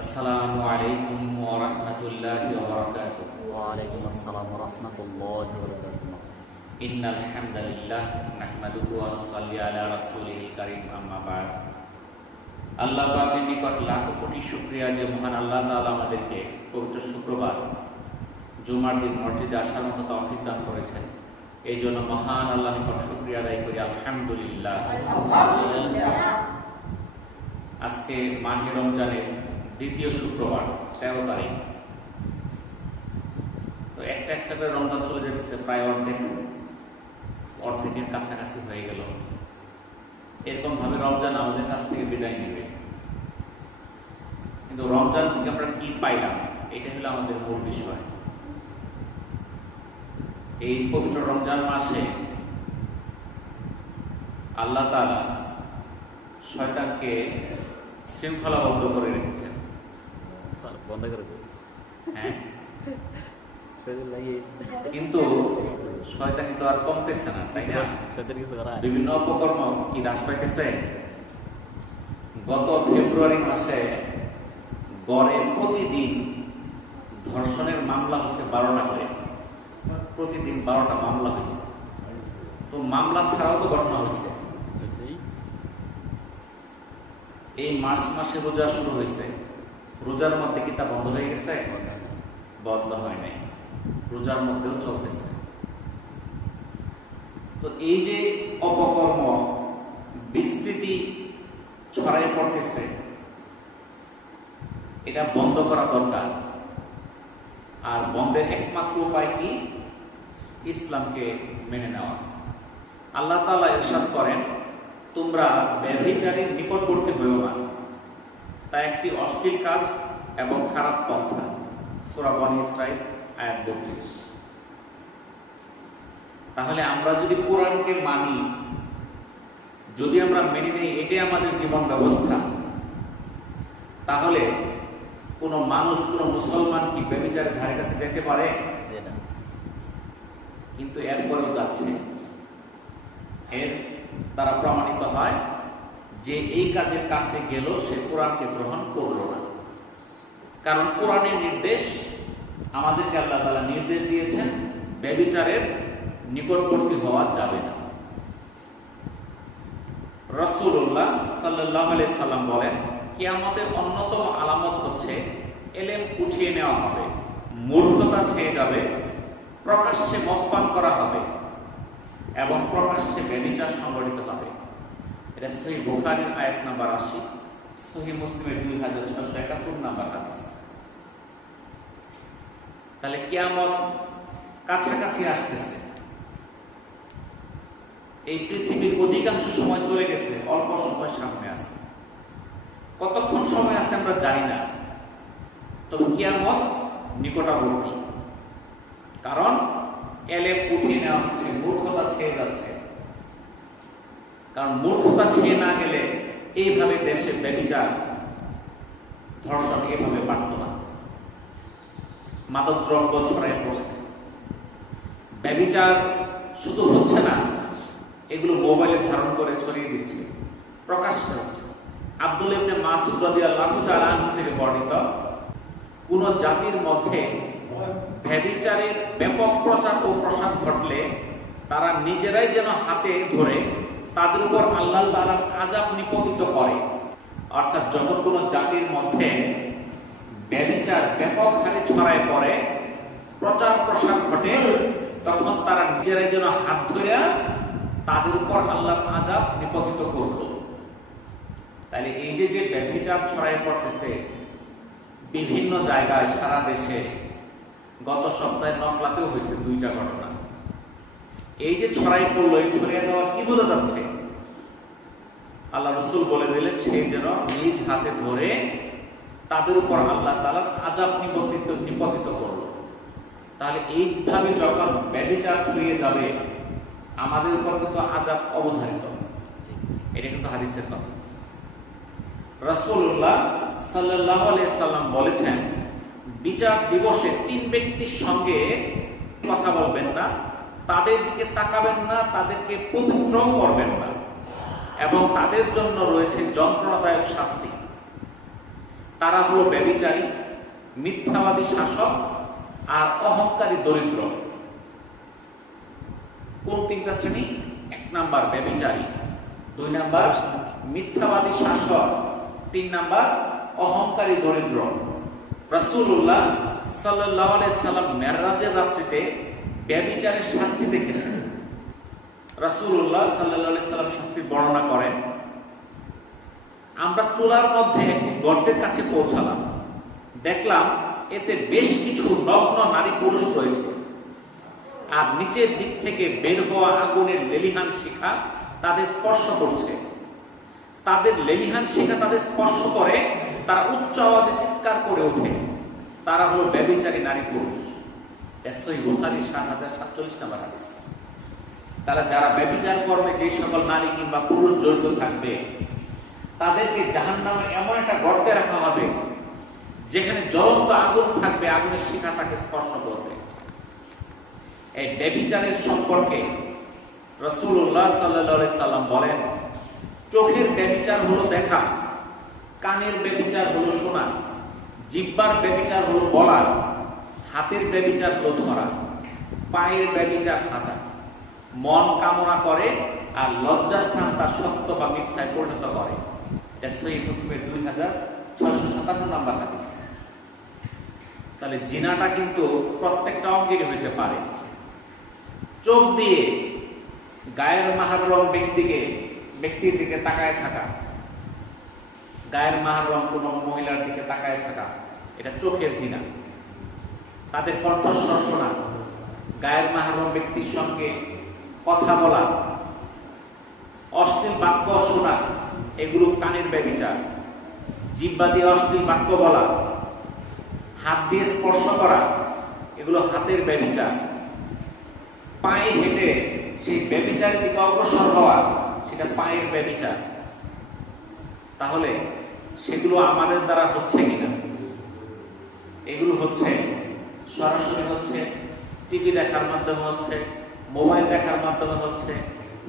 আসসালামু আলাইকুম ওয়া রাহমাতুল্লাহি ওয়া বারাকাতুহু। ওয়ালাইকুম আসসালাম ওয়া রাহমাতুল্লাহি ওয়া বারাকাতুহু। ইন্নাল হামদালিল্লাহ নাহমাদুহু ওয়া নুসাল্লি আলা রাসূলিল কারীম, আম্মা বা'দ। আল্লাহ পাকের নিকট লাখো কোটি শুকরিয়া যে মহান আল্লাহ তাআলা আমাদেরকে পবিত্র শুক্রবার জুমার দিন মসজিদে আসার মতো তৌফিক দান করেছেন। এই জন্য মহান আল্লাহর নিকট শুকরিয়া আদায় করি, আলহামদুলিল্লাহ। আজকে মাহে রমজানের দ্বিতীয় শুক্রবার, 13 তারিখ। তো একটা একটা করে রমজান চলে যেতেছে, প্রায় অর্ধেকের কাছাকাছি হয়ে গেল। এরকম ভাবে রমজান আমাদের কাছ থেকে বিদায় নেবে। কিন্তু রমজান থেকে আমরা কি পাইলাম, এটা হলো আমাদের মূল বিষয়। এই পবিত্র রমজান মাসে আল্লাহ তাআলা শয়তানকে শৃঙ্খলাবদ্ধ করে রেখেছেন। স্যার বন্ধ করে দিন। হ্যাঁ, পেজে লাগিয়ে কিন্তু শয়তানি তো আর কমতেছে না, তাই না? শয়তান কিছু করা বিভিন্ন অপকর্ম কি হ্রাস পাইতেছে? গত ফেব্রুয়ারি মাসে গড়ে প্রতিদিন ধর্ষণের মামলা হচ্ছে 12টা করে। প্রতিদিন 12টা মামলা হয়েছে। তো মামলা ছাড়াও তো ঘটনা হয়েছে। এই মার্চ মাসে রোজা শুরু হয়েছে, রোজার মধ্যে কি তা বন্ধ হয়ে গেছে? বন্ধ হয় নাই, রোজার মধ্যেও চলতেছে। তো এই যে অপকর্ম বিস্তৃতি ছড়াই পড়তেছে, এটা বন্ধ করা দরকার। আর বন্ধের একমাত্র উপায় কি? ইসলামকে মেনে নেওয়া। আল্লাহ তাআলা ইরশাদ করেন, তোমরা ব্যভিচারীর নিকটবর্তী হইও না, তা একটি অশ্লীল কাজ এবং খারাপ পন্থা। সূরা বনী ইসরাঈল আয়াত 32। তাহলে আমরা যদি কোরআনকে মানি, যদি আমরা মেনে নেই এটাই আমাদের জীবন ব্যবস্থা, তাহলে কোন মানুষ, কোন মুসলমান কি ব্যভিচারের ধারে কাছে যেতে পারে? কিন্তু এরপরেও যাচ্ছে। এর দ্বারা প্রমাণিত হয় যে এই কাজের কাছে গেল, সে কোরআনকে গ্রহণ করল না। কারণ কোরআনের নির্দেশ, আমাদেরকে আল্লাহ তাআলা নির্দেশ দিয়েছেন ব্যভিচারের নিকটবর্তী হওয়া যাবে না। রাসূলুল্লাহ সাল্লাল্লাহু আলাইহি সাল্লাম বলেন, কিয়ামতের অন্যতম আলামত হচ্ছে এলেম উঠিয়ে নেওয়া হবে, মূর্খতা ছেয়ে যাবে, প্রকাশ্যে মদ পান করা হবে এবং প্রকাশ্যে ব্যভিচার সংঘটিত হবে। এটা সহিহ বুখারীর আয়াত নাম্বার 80, সহিহ মুসলিমের 2671 নাম্বার হাদিস। তাহলে কিয়ামত কাছাকাছি আসতেছে। এই পৃথিবীর অধিকাংশ সময় চলে গেছে, অল্প সময় সামনে আছে। কতক্ষণ সময় আছে আমরা জানি না, তবে কিয়ামত নিকটবর্তী। কারণ এলেম উঠিয়ে নেওয়া হচ্ছে, মূর্খতা ছেয়ে যাচ্ছে। কারণ মূর্খতা ছেয়ে না গেলে এইভাবে দেশে ব্যভিচার, ধর্ষণ এভাবে বাড়ত না। মাদকদ্রব্য ছড়ায় পড়ছে। ব্যভিচার শুধু হচ্ছে না, এগুলো মোবাইলে ধারণ করে ছড়িয়ে দিচ্ছে, প্রকাশ্যে হচ্ছে। আব্দুল্লাহ ইবনে মাসউদ রাদিয়াল্লাহু তাআলা আনহু থেকে বর্ণিত, কোন জাতির মধ্যে ব্যভিচারের ব্যাপক প্রচার ও প্রসার ঘটলে তারা নিজেরাই যেন হাতে ধরে তাদের উপর আল্লাহ তাআলার আযাব নিপতিত করে। অর্থাৎ যখন কোন জাতির মধ্যে ব্যভিচার ব্যাপক হারে ছড়ায় পড়ে, প্রচার প্রসার ঘটে, তখন তারা নিজেরাই যেন হাত ধরে তাদের উপর আল্লাহর আযাব নিপতিত করল। তাহলে এই যে যে ব্যভিচার ছড়ায় পড়তেছে বিভিন্ন জায়গায় সারা দেশে, গত সপ্তাহে নকলাতেও হয়েছে 2টা ঘটনা। এই যে ছড়াই পড়লো, এই ছড়িয়ে দেওয়ার কি বোঝা যাচ্ছে? আল্লাহ রাসূল বলে দিলেন, সেই যেন নিজ হাতে ধরে তাদের উপর আল্লাহ তাআলার আযাব নিপতিত করল। তাহলে এইভাবে যখন ব্যভিচার ছড়িয়ে যাবে, আমাদের উপর কিন্তু আযাব অবধারিত। এটা কিন্তু হাদিসের কথা। রাসূলুল্লাহ সাল্লাল্লাহু আলাইহি সাল্লাম বলেছেন, বিচার দিবসে 3 ব্যক্তির সঙ্গে কথা বলবেন না, তাদের দিকে তাকাবেন না, তাদেরকে পবিত্র করবেন না, এবং তাদের জন্য রয়েছে যন্ত্রণাদায়ক শাস্তি। তারা হলো ব্যভিচারী, মিথ্যাবাদী শাসক আর অহংকারী দরিদ্র। কোন তিনটা শ্রেণী? 1 নাম্বার ব্যভিচারী, 2 নাম্বার মিথ্যাবাদী শাসক, 3 নাম্বার অহংকারী দরিদ্র। রাসূলুল্লাহ সাল্লাল্লাহু আলাইহি সাল্লাম মেরাজের রাত্রিতে ব্যভিচারের শাস্তি দেখেছেন। রাসূলুল্লাহ সাল্লাল্লাহু আলাইহি সাল্লাম শাস্তির বর্ণনা করেন, আমরা চুলার মধ্যে একটি গর্তের কাছে পৌঁছালাম, দেখলাম এতে বেশ কিছু নগ্ন নারী পুরুষ রয়েছে, আর নিচের দিক থেকে বের হওয়া আগুনের লেলিহান শিখা তাদের স্পর্শ করছে। তাদের লেলিহান শিখা তাদের স্পর্শ করে, তারা উচ্চ আওয়াজে চিৎকার করে ওঠে। তারা হলো ব্যভিচারী নারী পুরুষ। সহিহ বুখারী ৭০৪৭ নম্বর হাদিস। তারা যারা ব্যভিচার কর্মে যে সকল নারী কিংবা পুরুষ জড়িত থাকবে, তাদেরকে জাহান্নামে এমন একটা গর্তে রাখা হবে যেখানে জ্বলন্ত আগুন থাকবে, আগুনের শিখা তাকে স্পর্শ করবে। এই ব্যভিচারের সম্পর্কে রাসূলুল্লাহ সাল্লাল্লাহু আলাইহি সাল্লাম বলেন, চোখের ব্যভিচার হলো দেখা, কানের ব্যভিচার হলো শোনা, জিহ্বার ব্যভিচার হলো বলা, হাতের ব্যভিচার হলো ধরা, পায়ের ব্যভিচার হাঁটা। মন কামনা করে আর লজ্জাস্থান তা সত্য বা মিথ্যায় পরিণত করে। এটা সহিহ মুসলিমের 2657 নম্বর হাদিস। তাহলে জিনাটা কিন্তু প্রত্যেকটা অঙ্গের হইতে পারে। চোখ দিয়ে গায়ের মাহরম ব্যক্তির দিকে তাকায় থাকা, গায়ের মাহরম কোন মহিলার দিকে তাকায় থাকা, এটা চোখের জিনা। তাদের কণ্ঠস্বর শোনা, গায়ের মাহরম ব্যক্তির সঙ্গে কথা বলা, অশ্লীল বাক্য শোনা, এগুলো কানের ব্যভিচার। জিহ্বা দিয়ে অশ্লীল বাক্য বলা, হাত দিয়ে স্পর্শ করা, এগুলো হাতের ব্যভিচার। পায়ে হেঁটে সেই ব্যভিচারের দিকে অগ্রসর হওয়া, সেটা পায়ের ব্যভিচার। তাহলে সেগুলো আমাদের দ্বারা হচ্ছে কিনা? এগুলো হচ্ছে, সরাসরি হচ্ছে, টিভি দেখার মাধ্যমে হচ্ছে, মোবাইল দেখার মাধ্যমে হচ্ছে,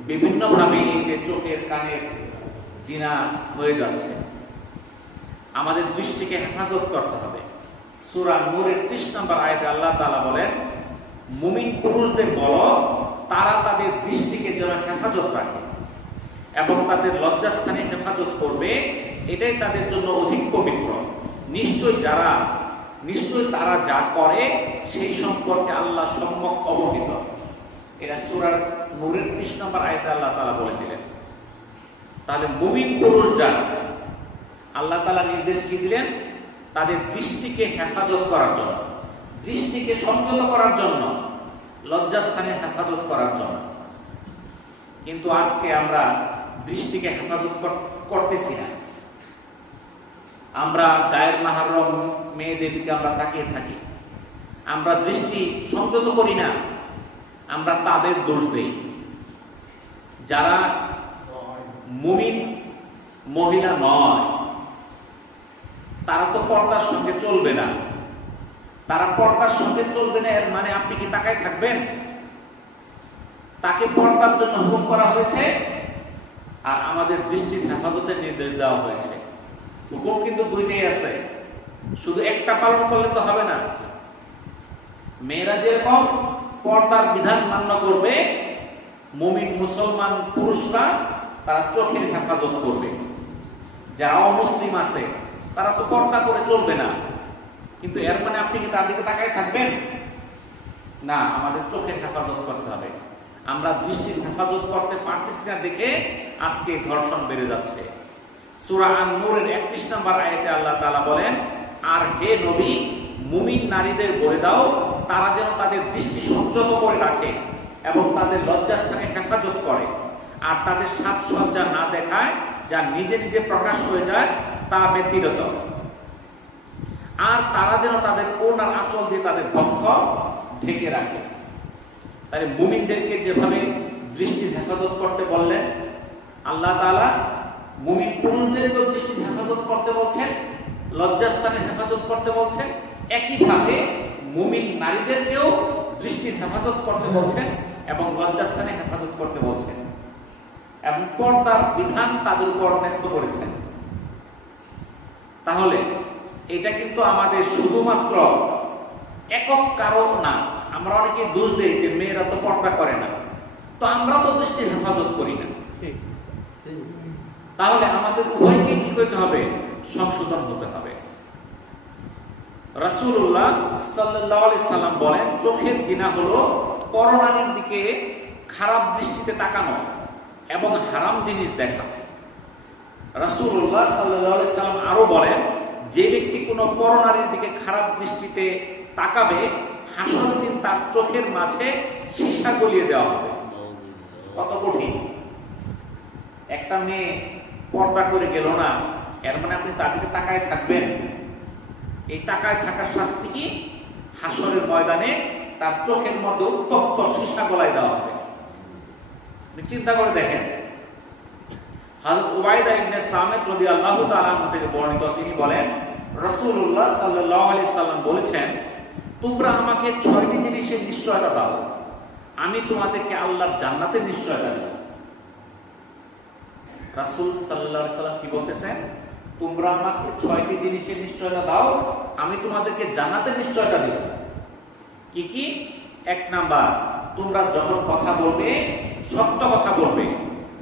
বিভিন্নভাবে এই যে চোখের কানের জিনা হয়ে যাচ্ছে। আমাদের দৃষ্টিকে হেফাজত করতে হবে। সূরা নূরের 30 নম্বর আয়াতে আল্লাহ তাআলা বলেন, মুমিন পুরুষদের বলো তারা তাদের দৃষ্টিকে যেন হেফাজত রাখে এবং তাদের লজ্জাস্থানে হেফাজত করবে, এটাই তাদের জন্য অধিক পবিত্র। নিশ্চয় তারা যা করে সেই সম্পর্কে আল্লাহ সম্যক অবহিত। এটা সূরা নূরের 30 নম্বর আয়াতে আল্লাহ তাআলা বলে দিলেন। তাহলে মুমিন পুরুষ যারা, আল্লাহ তাআলা নির্দেশ কি দিলেন? তাদের দৃষ্টিকে হেফাজত করার জন্য, দৃষ্টিকে সংযত করার জন্য, লজ্জাস্থানে হেফাজত করার জন্য। কিন্তু আজকে আমরা দৃষ্টিকে হেফাজত করতেছি না। আমরা গায়ের মাহরম মেয়েদের দিকে আমরা তাকিয়ে থাকি, আমরা দৃষ্টি সংযত করি না। আমরা তাদের দোষ দেই যারা মুমিন মহিলা নয়। তারা তো পর্দার সঙ্গে চলবে না। তারা পর্দার সঙ্গে চলবে না, এর মানে আপনি কি তাকায় থাকবেন? তাকে পর্দার জন্য হুকুম করা হয়েছে, আর আমাদের দৃষ্টির হেফাজতের নির্দেশ দেওয়া হয়েছে। হুকুম কিন্তু দুইটাই আছে, শুধু একটা পালন করলে তো হবে না। মেয়েরা যেরকম পর্দার বিধান মান্য করবে, মুমিন মুসলমান পুরুষরা তারা চোখের হেফাজত করবে। যারা অমুসলিম আছে তারা তো পর্দা করে চলবে না, কিন্তু এর মানে আপনি কি তার দিকে তাকায় থাকবেন? না, আমাদের চোখের হেফাজত করতে হবে। আমরা দৃষ্টির হেফাজত করতে পারতেছি না দেখে আজকে ধর্ষণ বেড়ে যাচ্ছে। সূরা আন-নূরের 31 নম্বর আয়াতে আল্লাহ তাআলা বলেন, আর হে নবী, মুমিন নারীদের বলে দাও তারা যেন তাদের দৃষ্টি সংযত করে রাখে এবং তাদের লজ্জাস্থানে হেফাজত করে, আর তাদের সাজসজ্জা না দেখায় যা নিজে নিজে প্রকাশ হয়ে যায় তা ব্যতিরেক, আর তারা যেন তাদের ওড়নার আঁচল দিয়ে তাদের বক্ষ ঢেকে রাখে। তাহলে মুমিনদেরকে যেভাবে দৃষ্টির হেফাজত করতে বললেন আল্লাহ তাআলা, মুমিন পুরুষদেরকেও দৃষ্টির হেফাজত করতে বলছেন, লজ্জাস্থানে হেফাজত করতে বলছেন। একইভাবে মুমিন নারীদেরকেও দৃষ্টির হেফাজত করতে বলছেন এবং লজ্জাস্থানে হেফাজত করতে বলছেন, এবং পর্দার বিধান তাদের উপর ন্যস্ত করেছেন। তাহলে এটা কিন্তু আমাদের শুধুমাত্র একক কারণ না। আমরা অনেকে দোষ দেই যে মেয়েরা তো পর্দা করে না, তো আমরা তো দৃষ্টির হেফাজত করি না। তাহলে আমাদের উভয়কে কি করতে হবে? সংশোধন হতে হবে। রাসূলুল্লাহ সাল্লাল্লাহু আলাইহি সাল্লাম বলেন, চোখের জিনা হলো পরনারীর দিকে খারাপ দৃষ্টিতে তাকানো এবং হারাম জিনিস দেখা। রাসূলুল্লাহ সাল্লাল্লাহু আলাইহি সাল্লাম আরো বলেন, যে ব্যক্তি কোনো পরনারীর দিকে খারাপ দৃষ্টিতে তাকাবে, হাসরের দিন তার চোখের মাঝে সীসা গলিয়ে দেওয়া হবে। কত কঠিন! একটা মেয়ে পর্দা করে গেল না, এর মানে আপনি তার দিকে তাকায় থাকবেন? এই তাকায় থাকার শাস্তি কি? হাসরের ময়দানে তার চোখের মধ্যে উত্তপ্ত সীসা গলায় দেওয়া হবে। চিন্তা করে দেখেন, হযরত উবাইদা ইবনে সামিত রাদিয়াল্লাহু তাআলা আনহু থেকে বর্ণিত, তিনি বলেন, রাসূলুল্লাহ সাল্লাল্লাহু আলাইহি সাল্লাম বলেছেন, তোমরা আমাকে 6টি জিনিসের নিশ্চয়তা দাও, আমি তোমাদেরকে আল্লাহর জান্নাতের নিশ্চয়তা দেব। রাসূল সাল্লাল্লাহু আলাইহি সাল্লাম কি বলতেছেন? তোমরা আমাকে 6টি জিনিসের নিশ্চয়তা দাও, আমি তোমাদেরকে জান্নাতের নিশ্চয়তা দেব। কি কি? 1 নাম্বার, তোমরা যখন কথা বলবে সত্য কথা বলবে।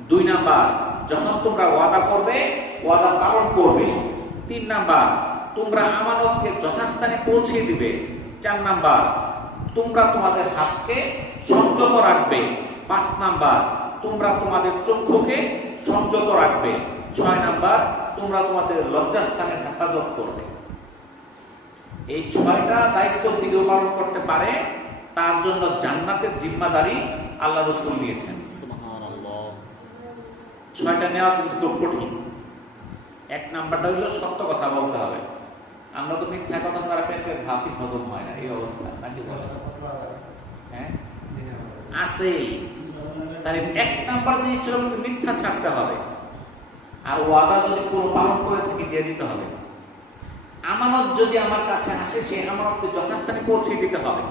2 নাম্বার, যখন তোমরা ওয়াদা করবে ওয়াদা পালন করবে। 3 নাম্বার, তোমরা আমানতকে যথাস্থানে পৌঁছে দিবে। 4 নাম্বার, তোমরা তোমাদের হাতকে সংযত রাখবে। 5 নাম্বার, তোমরা তোমাদের চক্ষুকে সংযত রাখবে। 6 নাম্বার, তোমরা তোমাদের লজ্জাস্থানের হেফাজত করবে। এই 6টা দায়িত্ব দিকে পালন করতে পারে, তার জন্য জান্নাতের জিম্মাদারি আল্লাহ রাসূল নিয়েছেন। সুবহানাল্লাহ। 6টা নেওয়া কিন্তু খুব কঠিন। 1 নাম্বারটা হলো সত্য কথা বলতে হবে। আমরা তো মিথ্যা কথা ছাড়া পেটের ভাতই হজম হয় না, এই অবস্থা নাকি? হ্যাঁ, আছেই। তাহলে 1 নাম্বার জিনিস ছিল মিথ্যা ছাড়তে হবে, আর ওয়াদা যদি কোনো পালন করে থাকি দিয়ে দিতে হবে। আমানত যদি আমার কাছে আসে, সেই আমানতকে যথাস্থানে পৌঁছে দিতে হবে।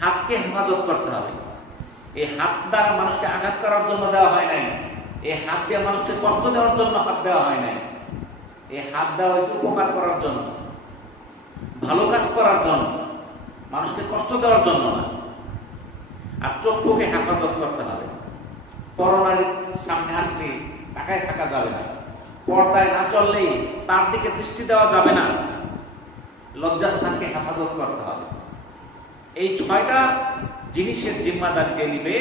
হাতকে হেফাজত করতে হবে। এই হাত দ্বারা মানুষকে আঘাত করার জন্য দেওয়া হয় নাই, এই হাত দিয়ে মানুষকে কষ্ট দেওয়ার জন্য হাত দেওয়া হয় নাই। এই হাত দেওয়া হয়েছে উপকার করার জন্য, ভালো কাজ করার জন্য, মানুষকে কষ্ট দেওয়ার জন্য না। আর চক্ষুকে হেফাজত করতে হবে। পরনারীর সামনে আসলে তাকায় থাকা যাবে না, পর্দায় না চললেই তার দিকে দৃষ্টি দেওয়া যাবে না। লজ্জাস্থানকে হেফাজত করতে হবে। এই 6টা জিনিসের জিম্মাদারি যে নিবে,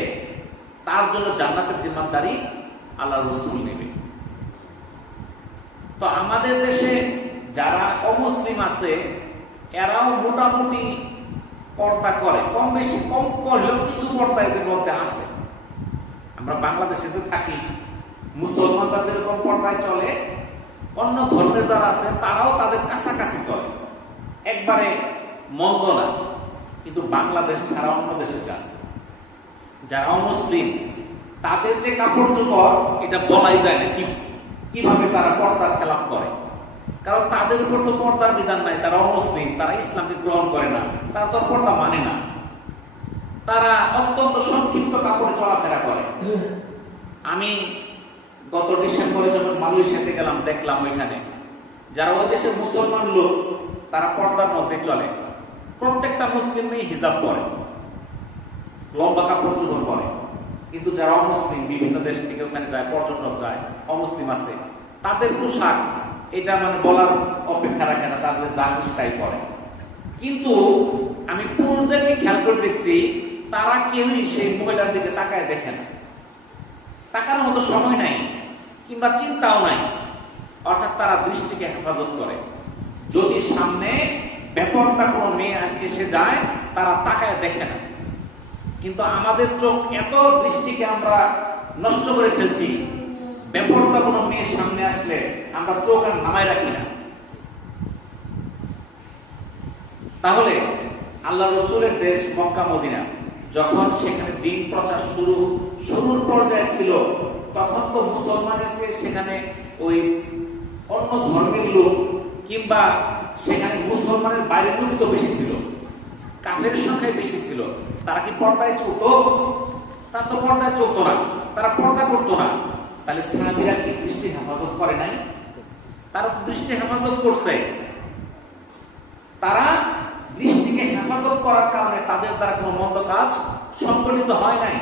তার জন্য জান্নাতের জিম্মাদারি আল্লাহ রাসূল নেবে। তো আমাদের দেশে যারা অমুসলিম আছে, এরাও মোটামুটি পর্দা করে, কম বেশি, কম করলেও কিছু পর্দা এদের মধ্যে আছে। আমরা বাংলাদেশে যে থাকি, মুসলমানরা যেরকম পর্দায় চলে, অন্য ধর্মের যারা আছে তারাও তাদের কাছাকাছি চলে, একবারে মন্দ না। কিন্তু বাংলাদেশ ছাড়া অন্য দেশে যান যারা অমুসলিম, তাদের যে কাপড় চোপড়, এটা বলাই যায় না কিভাবে তারা পর্দার খেলাফ করে। কারণ তাদের উপর তো পর্দার বিধান নাই, তারা অমুসলিম, তারা ইসলামকে গ্রহণ করে না, তারা তো পর্দা মানে না। তারা অত্যন্ত সংক্ষিপ্ত কাপড়ে চলাফেরা করে। আমি গত ডিসেম্বরে যখন মালয়েশিয়াতে গেলাম, দেখলাম ওইখানে যারা ওই দেশের মুসলমান লোক, তারা পর্দার মধ্যে চলে। প্রত্যেকটা মুসলিম মেয়ে হিজাব পরে, লম্বা কাপড় চোপড় পরে। কিন্তু যারা অমুসলিম, বিভিন্ন দেশ থেকে ওখানে যায়, পর্যটক যায়, অমুসলিম আছে, তাদের পোশাক এটা মানে বলার অপেক্ষা রাখে না, তাদের যা খুশি তাই পরে। কিন্তু আমি পুরুষদেরকে খেয়াল করে দেখছি, তারা কেউই সেই মহিলার দিকে তাকায় দেখে না, তাকানোর মতো সময় নাই কিংবা চিন্তাও নাই। অর্থাৎ তারা দৃষ্টিকে হেফাজত করে। যদি সামনে বেপরদা কোনো মেয়ে এসে যায়, তারা তাকায় দেখে না। কিন্তু আমাদের চোখ এত দৃষ্টিকে আমরা নষ্ট করে ফেলছি, বেপরদা কোনো মেয়ের সামনে আসলে আমরা চোখ আর নামায় রাখি না। তাহলে আল্লাহ রাসূলের দেশ মক্কা মদিনা, যখন সেখানে দ্বীন প্রচার শুরুর পর্যায়ে ছিল, তখন তো মুসলমানের চেয়ে সেখানে ওই অন্য ধর্মের লোক কিংবা সেখানে মুসলমানের বাইরের লোকই তো বেশি ছিল, কাফের সংখ্যায় বেশি ছিল। তারা কি পর্দায় চলতো? তারা তো পর্দায় চলতো না, তারা পর্দা করতো না। তাহলে সাহাবীরা কি দৃষ্টি হেফাজত করে নাই? তারা দৃষ্টি হেফাজত করছে। তারা দৃষ্টিকে হেফাজত করার কারণে তাদের দ্বারা কোনো মন্দ কাজ সংগঠিত হয় নাই।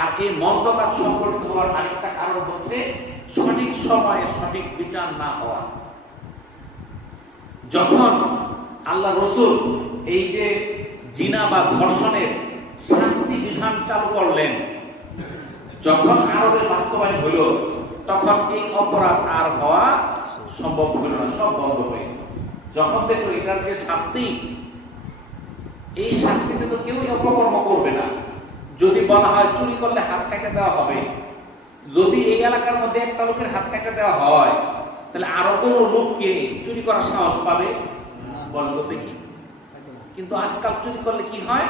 আর এই মন্দ কাজ সংগঠিত হওয়ার আরেকটা কারণ হচ্ছে সঠিক সময়ে সঠিক বিচার না হওয়া। যখন আল্লাহ রসুল এই যে জিনা বা ধর্ষণের শাস্তি বিধান চালু করলেন, যখন আরবে বাস্তবায়ন হইল, তখন এই অপরাধ আর হওয়া সম্ভব হইল না, সব বন্ধ হয়ে গেল। যখন দেখলো এটার যে শাস্তি, এই শাস্তিতে তো কেউই অপকর্ম করবে না। যদি বলা হয় চুরি করলে হাত কেটে দেওয়া হবে, যদি এই এলাকার মধ্যে একটা লোকের হাত কেটে দেওয়া হয়, তাহলে আরো কোনো লোককে চুরি করার সাহস পাবে? বলবো দেখি। কিন্তু আজকাল চুরি করলে কি হয়,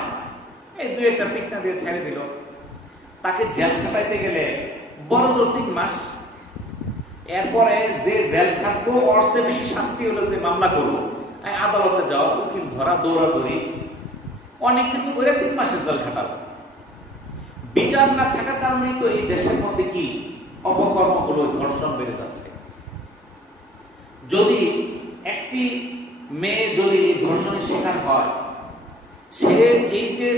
এই দুই একটা পিটনা দিয়ে ছেড়ে দিল। তাকে জেল খাটাইতে গেলে বড় জোর 3 মাস। এরপরে যে জেল খাটবো ওর চেয়ে বেশি শাস্তি হলো যে মামলা করবো, আদালতে যাওয়া, উকিল ধরা, দৌড়াদৌড়ি, অনেক কিছু করে 3 মাসের জেল খাটাবো। বিচার না থাকার কারণেই তো এই দেশের মধ্যে কি অপকর্মগুলো, ধর্ষণ বেড়ে যাচ্ছে। যদি একটি মেয়ে যদি এই ধর্ষণের শিকার হয়, সে এই যে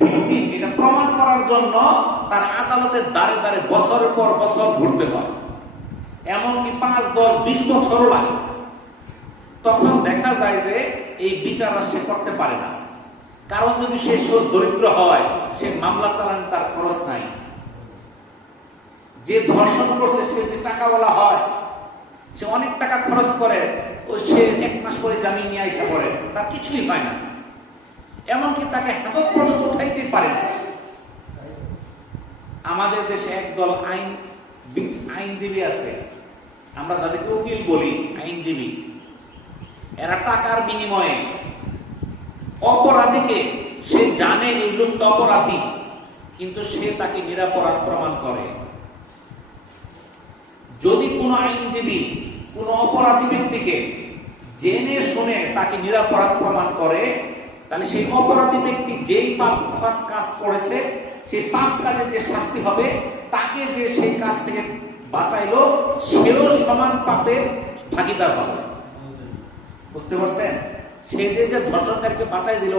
ভিকটিম এটা প্রমাণ করার জন্য তার আদালতের দ্বারে দ্বারে বছরের পর বছর ঘুরতে হয়, এমনকি 5, 10, 20 বছরও লাগে। তখন দেখা যায় যে এই বিচার আর সে করতে পারে না। কারণ যদি সে দরিদ্র হয়, সে মামলা চালান তার খরচ নাই। যে ধর্ষণ করছে সে যদি টাকাওয়ালা হয়, সে অনেক টাকা খরচ করে, ও সে 1 মাস পরে জামিন নিয়ে আইসা পড়ে, তার কিছুই হয় না। এমনকি তাকে হাতত পর্যন্ত উঠাইতে পারে না। আমাদের দেশে একদল আইনজীবী আছে, আমরা যাদেরকে উকিল বলি, আইনজীবী। এরা টাকার বিনিময়ে অপরাধীকে, সে জানে এই লোকটা অপরাধী, কিন্তু সে তাকে নিরপরাধ প্রমাণ করে। যদি কোনো আইনজীবী কোনো অপরাধী ব্যক্তিকে জেনে শুনে তাকে নিরপরাধ প্রমাণ করে, তাহলে সেই অপরাধী ব্যক্তি যেই পাপ কাজ করেছে, সেই পাপ কাজের যে শাস্তি হবে, তাকে যে সেই কাজ থেকে বাঁচাইলো, সেও সমান পাপের ভাগিদার হবে। বুঝতে পারছেন? সে যে ধর্ষণকারীকে বাঁচাই দিল,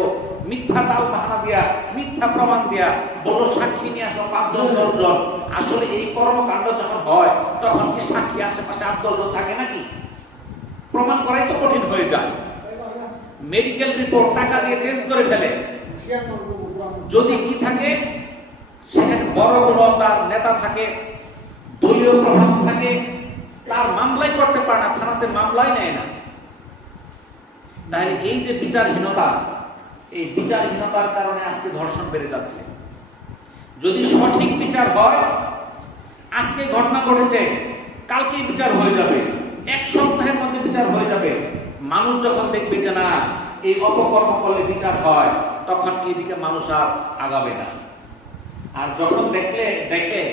মিথ্যা তাল বাহানা দিয়া, মিথ্যা প্রমাণ দিয়া, বড় সাক্ষী নিয়ে আসো 5 জন 10 জন। আসলে এই কর্মকাণ্ড যখন হয়, তখন কি সাক্ষী আশেপাশে 8-10 জন থাকে নাকি? প্রমাণ করাই তো কঠিন হয়ে যায়। মেডিকেল রিপোর্ট টাকা দিয়ে চেঞ্জ করে ফেলে। যদি কি থাকে, সেখানে বড় কোনো তার নেতা থাকে, দলীয় প্রভাব থাকে, তার মামলাই করতে পারে না, থানাতে মামলাই নেয় না। তাহলে এই যে বিচারহীনতা, এই বিচারহীনতার কারণে আজকে ধর্ষণ বেড়ে যাচ্ছে। যদি সঠিক বিচার হয়, আজকে ঘটনা ঘটেছে, কালকেই বিচার হয়ে যাবে, 1 সপ্তাহের মধ্যে বিচার হয়ে যাবে। মানুষ যখন দেখবে যে না, এই অপকর্ম করলে বিচার হয়, তখন এইদিকে মানুষ আর আগাবে না। আর যখন দেখে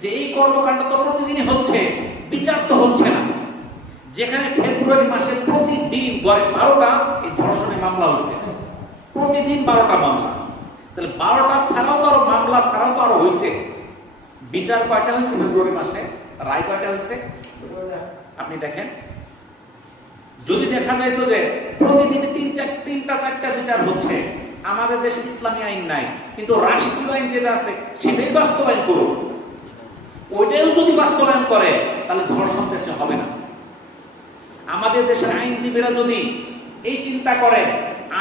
যে এই কর্মকাণ্ড তো প্রতিদিনই হচ্ছে, বিচার তো হচ্ছে না, যেখানে ফেব্রুয়ারি মাসে প্রতিদিন গড়ে 12টা এই ধর্ষণের মামলা হচ্ছে, প্রতিদিন 12টা মামলা, তাহলে 12টা ছাড়াও তো আরো মামলা ছাড়াও তো আরো হয়েছে। বিচার কয়টা হয়েছে ফেব্রুয়ারি মাসে? রায় কয়টা হয়েছে আপনি দেখেন। যদি দেখা যায় তো যে প্রতিদিন 3টা 4টা বিচার হচ্ছে, আমাদের দেশে ইসলামী আইন নাই, কিন্তু রাষ্ট্রীয় আইন যেটা আছে সেটাই বাস্তবায়ন করুন। ওইটাও যদি বাস্তবায়ন করে, তাহলে ধর্ষণ দেশে হবে না। আমাদের দেশের আইনজীবীরা যদি এই চিন্তা করে,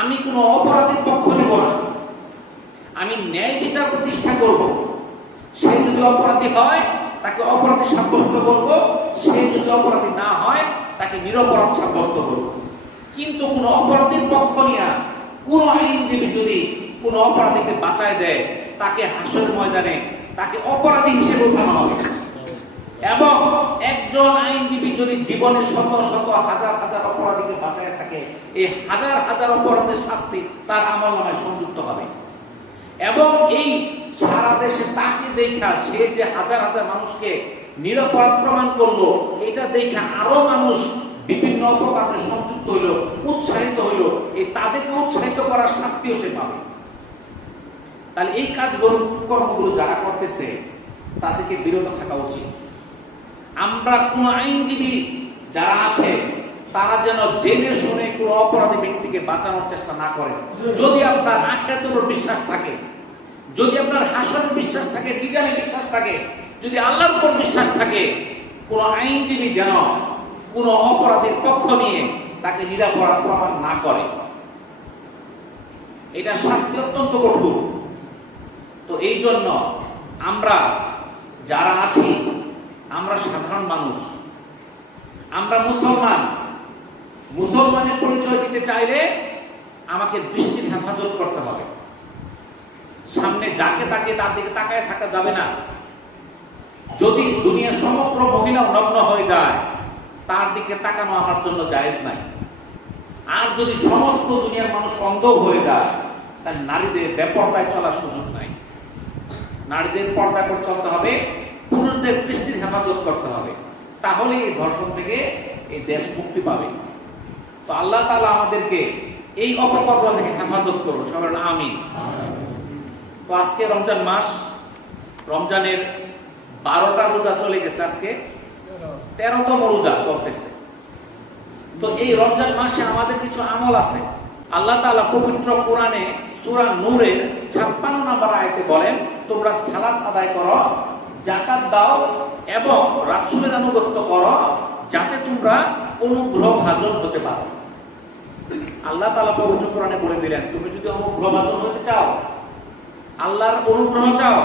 আমি কোনো অপরাধীর পক্ষ নেব না, আমি ন্যায় বিচার প্রতিষ্ঠা করব, সে যদি অপরাধী হয় তাকে অপরাধী সাব্যস্ত করব, সে যদি অপরাধী না হয় তাকে নিরপরাধ সাব্যস্ত করব। কিন্তু কোনো অপরাধীর পক্ষ নিয়ে কোন আইনজীবী যদি কোনো অপরাধীকে বাঁচায় দেয়, তাকে হাসরের ময়দানে তাকে অপরাধী হিসেবে উঠানো হবে। এবং একজন আইনজীবী যদি জীবনে শত শত হাজার হাজার অপরাধীকে বাঁচায় থাকে, এই হাজার হাজার অপরাধের শাস্তি তার আমলনামায় সংযুক্ত হবে। এবং এই সারা দেশে তাকে দেখা, সে যে হাজার হাজার মানুষকে নিরপরাধ প্রমাণ করলো, এটা দেখে আরো মানুষ বিভিন্ন অপকর্মে সংযুক্ত হইল, উৎসাহিত হইল, এই তাদেরকে উৎসাহিত করার শাস্তিও সে পাবে। তাহলে এই কাজগুলো, কর্মগুলো যারা করতেছে, তাদেরকে বিরত থাকা উচিত। আমরা কোন আইনজীবী যারা আছে, তারা যেন জেনে শুনে কোনো অপরাধী ব্যক্তিকে বাঁচানোর চেষ্টা না করে। যদি আপনার আখিরাতের উপর বিশ্বাস থাকে, যদি আপনার হাসরের বিশ্বাস থাকে, বিজানে বিশ্বাস থাকে, যদি আল্লাহর উপর বিশ্বাস থাকে, কোন আইনজীবী যেন কোন অপরাধীর পক্ষ নিয়ে তাকে নিরাপরাধ প্রমাণ না করে। এটা শাস্তি অত্যন্ত কঠোর। তো এই জন্য আমরা যারা আছি, আমরা সাধারণ মানুষ, আমরা মুসলমান। মুসলমানের পরিচয় দিতে চাইলে আমাকে দৃষ্টির হেফাজত করতে হবে। সামনে যাকে তাকে তার দিকে তাকায় থাকা যাবে না। যদি দুনিয়ার সমগ্র মহিলা নগ্ন হয়ে যায়, তার দিকে তাকানো আমার জন্য জায়েজ নাই। আর যদি সমস্ত দুনিয়ার মানুষ অন্ধ হয়ে যায়, তাহলে নারীদের বেপরদায় চলার সুযোগ নাই। নারীদের পর্দা করে চলতে হবে, পুরুষদের দৃষ্টির হেফাজত করতে হবে। তাহলে এই ধর্ষণ থেকে এই দেশ মুক্তি পাবে। তো আল্লাহ তাআলা আমাদেরকে এই অপকর্ম থেকে হেফাজত করুন, সবাই আমিন। তো আজকে রমজান মাস, রমজানের 12টা রোজা চলে গেছে, আজকে 13তম রোজা চলতেছে। তো এই রমজান মাসে আমাদের কিছু আমল আছে। আল্লাহ তাআলা পবিত্র কোরআনে সূরা নূরের 56 নম্বর আয়াতে বলেন, তোমরা সালাত আদায় করো, যাকাত দাও এবং রাসূলের আনুগত্য করো, যাতে তোমরা অনুগ্রহভাজন হতে পারো। আল্লাহ তাআলা পবিত্র কোরআনে বলে দিলেন, তুমি যদি অনুগ্রহভাজন হতে চাও, আল্লাহর অনুগ্রহ চাও,